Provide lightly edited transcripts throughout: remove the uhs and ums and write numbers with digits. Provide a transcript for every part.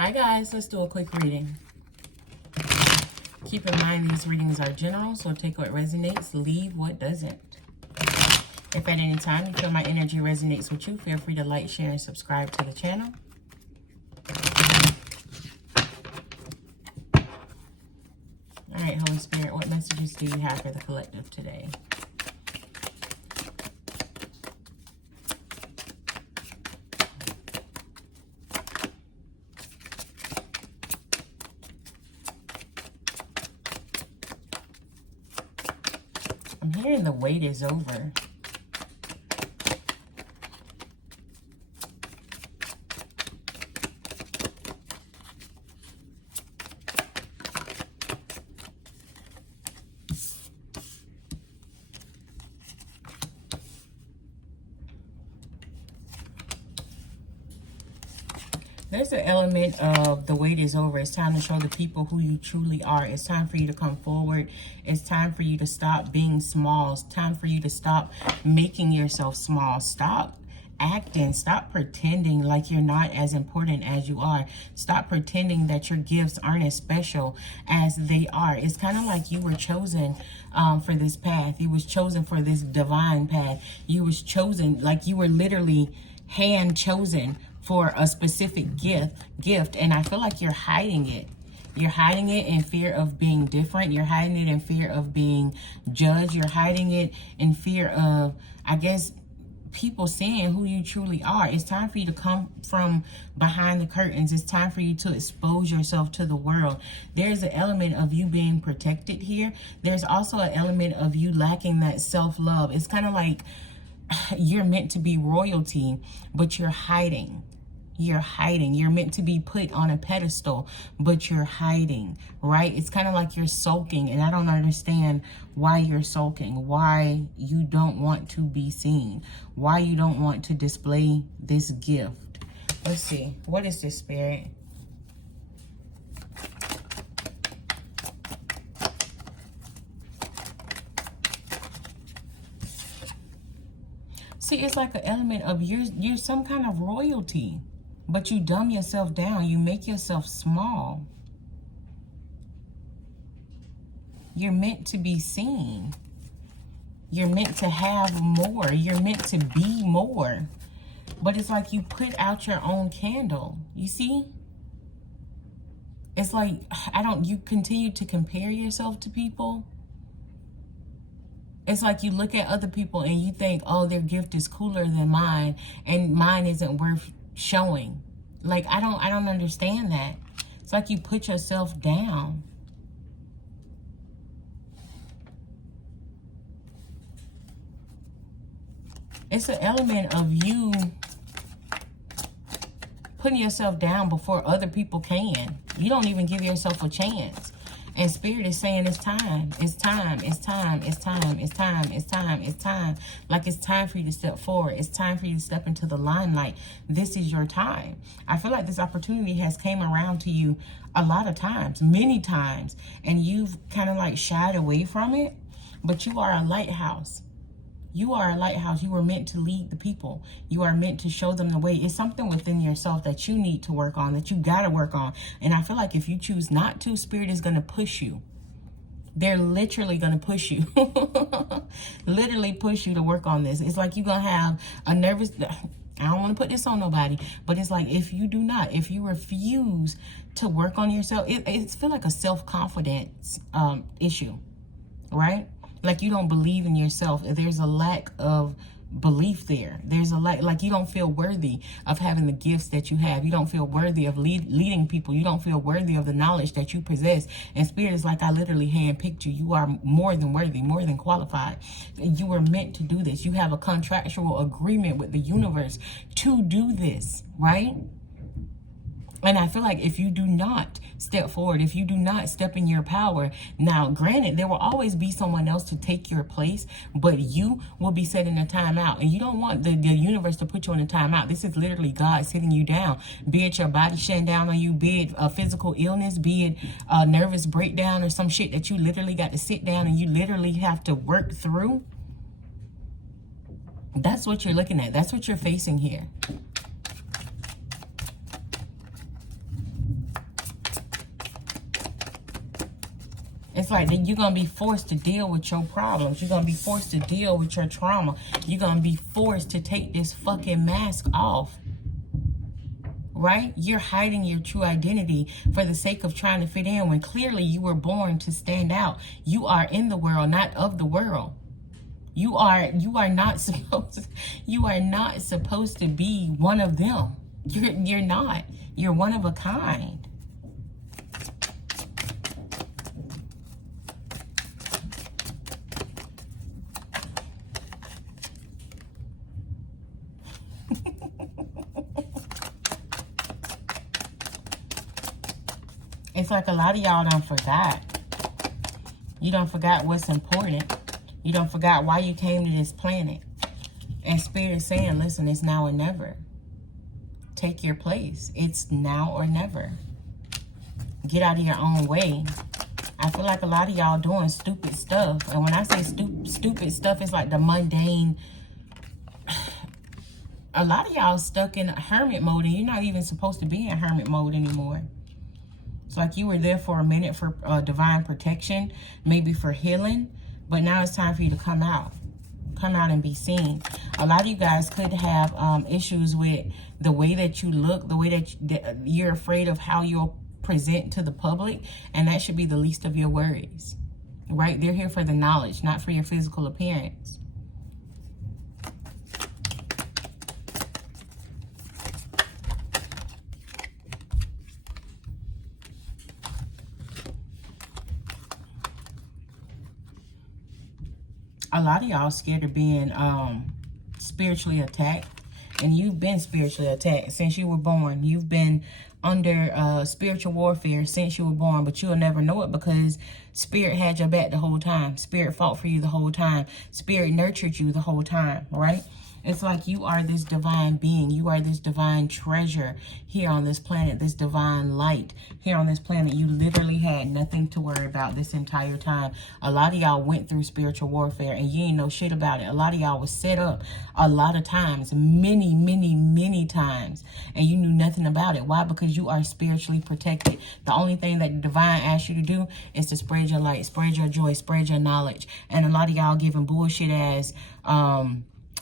Hi guys, let's do a quick reading. Keep in mind these readings are general, so take what resonates, leave what doesn't. If at any time you feel my energy resonates with you, feel free to like, share, and subscribe to the channel. All right, Holy Spirit, what messages do you have for the collective today? I'm hearing the wait is over. There's an element of the wait is over. It's time to show the people who you truly are. It's time for you to come forward. It's time for you to stop being small. It's time for you to stop making yourself small. Stop acting. Stop pretending like you're not as important as you are. Stop pretending that your gifts aren't as special as they are. It's kind of like you were chosen for this path. You was chosen for this divine path. You was chosen, like you were literally hand chosen for a specific gift, and I feel like you're hiding it. You're hiding it in fear of being different. You're hiding it in fear of being judged. You're hiding it in fear of, I guess, people seeing who you truly are. It's time for you to come from behind the curtains. It's time for you to expose yourself to the world. There's an element of you being protected here. There's also an element of you lacking that self-love. It's kind of like you're meant to be royalty, but you're hiding. You're hiding. You're meant to be put on a pedestal, but you're hiding, right? It's kind of like you're sulking, and I don't understand why you're sulking, why you don't want to be seen, why you don't want to display this gift. Let's see. What is this, Spirit? See, it's like an element of you're some kind of royalty, but you dumb yourself down. You make yourself small. You're meant to be seen. You're meant to have more. You're meant to be more. But it's like you put out your own candle. You see? It's like, you continue to compare yourself to people. It's like you look at other people and you think, oh, their gift is cooler than mine, and mine isn't worth showing. Like, I don't understand that. It's like you put yourself down. It's an element of you putting yourself down before other people can. You don't even give yourself a chance. And Spirit is saying it's time. It's time. It's time. It's time. It's time. It's time. It's time. Like, it's time for you to step forward. It's time for you to step into the limelight. This is your time. I feel like this opportunity has came around to you a lot of times, many times, and you've kind of like shied away from it. But you are a lighthouse. You are a lighthouse. You were meant to lead the people. You are meant to show them the way. It's something within yourself that you need to work on, that you got to work on. And I feel like if you choose not to, Spirit is going to push you. They're literally going to push you. Literally push you to work on this. It's like you're going to have a nervous... I don't want to put this on nobody, but it's like if you refuse to work on yourself, it's feel like a self-confidence issue, right? Like you don't believe in yourself. There's a lack of belief there. There's a lack, like you don't feel worthy of having the gifts that you have. You don't feel worthy of leading people. You don't feel worthy of the knowledge that you possess. And Spirit is like, I literally handpicked you. You are more than worthy, more than qualified. You were meant to do this. You have a contractual agreement with the universe to do this, right? And I feel like if you do not step forward, if you do not step in your power, now granted, there will always be someone else to take your place, but you will be set in a timeout. And you don't want the universe to put you in a timeout. This is literally God sitting you down, be it your body shutting down on you, be it a physical illness, be it a nervous breakdown or some shit that you literally got to sit down and you literally have to work through. That's what you're looking at. That's what you're facing here. It's like that you're going to be forced to deal with your problems. You're going to be forced to deal with your trauma. You're going to be forced to take this fucking mask off. Right? You're hiding your true identity for the sake of trying to fit in when clearly you were born to stand out. You are in the world, not of the world. You are not supposed to be one of them. You're not. You're one of a kind. It's like a lot of y'all done forgot. You done forgot what's important. You done forgot why you came to this planet. And Spirit is saying, listen, it's now or never. Take your place. It's now or never. Get out of your own way. I feel like a lot of y'all doing stupid stuff. And when I say stupid stuff, it's like the mundane. A lot of y'all stuck in hermit mode and you're not even supposed to be in hermit mode anymore. It's like you were there for a minute for divine protection, maybe for healing, but now it's time for you to come out. Come out and be seen. A lot of you guys could have issues with the way that you look, the way that you're afraid of how you'll present to the public, and that should be the least of your worries, right? They're here for the knowledge, not for your physical appearance. A lot of y'all scared of being spiritually attacked. And you've been spiritually attacked since you were born. You've been under spiritual warfare since you were born. But you'll never know it because Spirit had your back the whole time. Spirit fought for you the whole time. Spirit nurtured you the whole time, right? It's like you are this divine being. You are this divine treasure here on this planet, this divine light here on this planet. You literally had nothing to worry about this entire time. A lot of y'all went through spiritual warfare and you ain't know shit about it. A lot of y'all was set up a lot of times, many, many, many times, and you knew nothing about it. Why? Because you are spiritually protected. The only thing that the divine asks you to do is to spread your light, spread your joy, spread your knowledge. And a lot of y'all giving bullshit as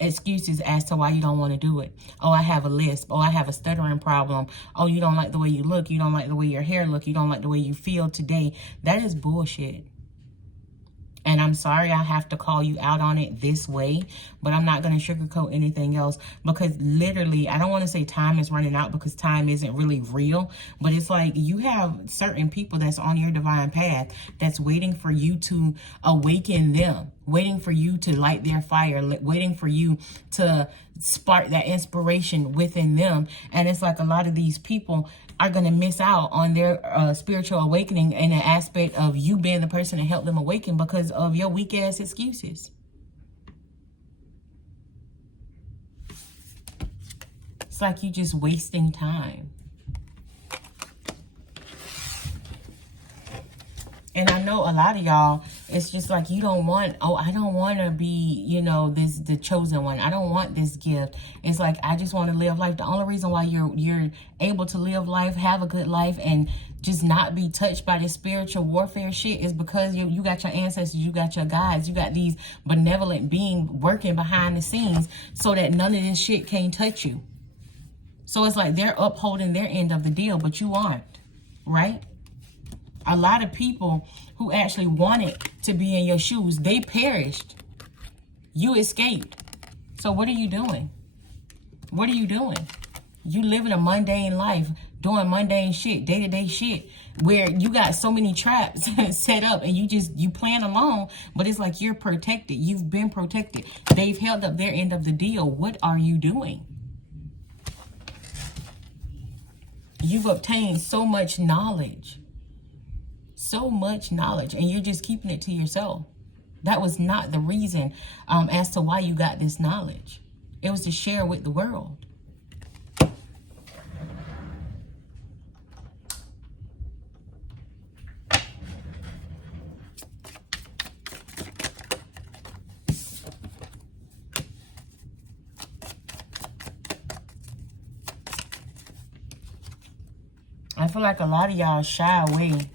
excuses as to why you don't want to do it. Oh, I have a lisp. Oh, I have a stuttering problem. Oh, you don't like the way you look. You don't like the way your hair look. You don't like the way you feel today. That is bullshit. And I'm sorry I have to call you out on it this way, but I'm not going to sugarcoat anything else because literally, I don't want to say time is running out because time isn't really real, but it's like you have certain people that's on your divine path that's waiting for you to awaken them, waiting for you to light their fire, waiting for you to spark that inspiration within them. And it's like a lot of these people are going to miss out on their spiritual awakening in an aspect of you being the person to help them awaken because of your weak ass excuses. It's like you just wasting time. And I know a lot of y'all, it's just like you don't want, oh, I don't want to be, you know, the chosen one. I don't want this gift. It's like, I just want to live life. The only reason why you're able to live life, have a good life, and just not be touched by this spiritual warfare shit is because you got your ancestors, you got your guides, you got these benevolent beings working behind the scenes so that none of this shit can touch you. So it's like they're upholding their end of the deal, but you aren't, right? A lot of people who actually wanted to be in your shoes, they perished. You escaped. So what are you doing? What are you doing? You living a mundane life, doing mundane shit, day-to-day shit, where you got so many traps set up and you playing along, but it's like you're protected. You've been protected. They've held up their end of the deal. What are you doing? You've obtained so much knowledge. So much knowledge, and you're just keeping it to yourself. That was not the reason as to why you got this knowledge. It was to share with the world. I feel like a lot of y'all shy away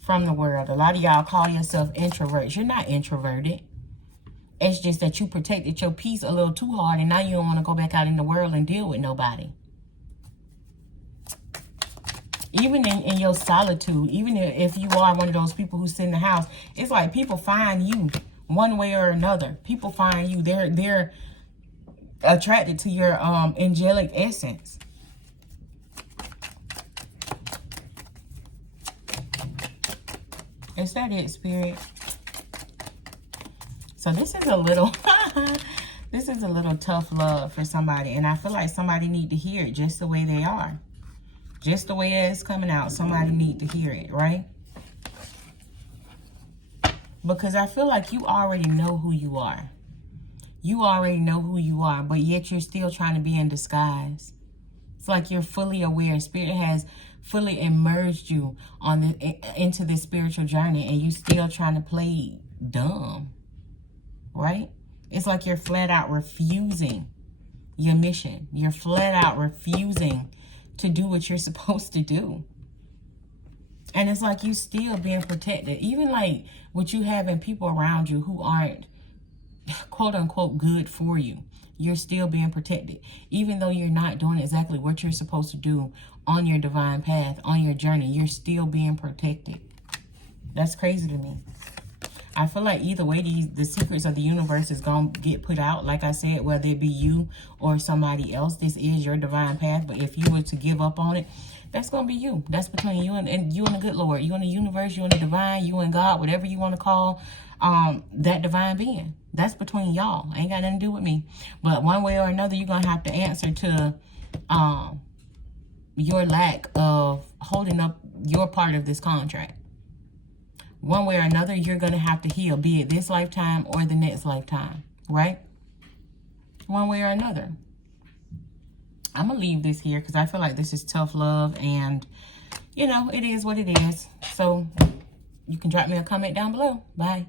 from the world. A lot of y'all call yourself introverts. You're not introverted. It's just that you protected your peace a little too hard, and now you don't want to go back out in the world and deal with nobody. Even in your solitude, even if you are one of those people who sit in the house, it's like people find you one way or another. People find you. They're attracted to your angelic essence. Is that it, Spirit? So this is a little, this is a little tough love for somebody. And I feel like somebody need to hear it just the way they are. Just the way it's coming out. Somebody need to hear it, right? Because I feel like you already know who you are. You already know who you are, but yet you're still trying to be in disguise. It's like you're fully aware. Spirit has fully immersed you on into this spiritual journey, and you still trying to play dumb, right? It's like you're flat out refusing your mission. You're flat out refusing to do what you're supposed to do. And it's like you still being protected. Even like what you having people around you who aren't quote unquote good for you. You're still being protected. Even though you're not doing exactly what you're supposed to do on your divine path, on your journey, you're still being protected. That's crazy to me. I feel like either way, the secrets of the universe is going to get put out. Like I said, whether it be you or somebody else, this is your divine path. But if you were to give up on it, that's going to be you. That's between you and you and the good Lord. You and the universe, you and the divine, you and God, whatever you want to call that divine being. That's between y'all. Ain't got nothing to do with me. But one way or another, you're going to have to answer to your lack of holding up your part of this contract. One way or another, you're going to have to heal, be it this lifetime or the next lifetime, right? One way or another. I'm going to leave this here because I feel like this is tough love, and, you know, it is what it is. So you can drop me a comment down below. Bye.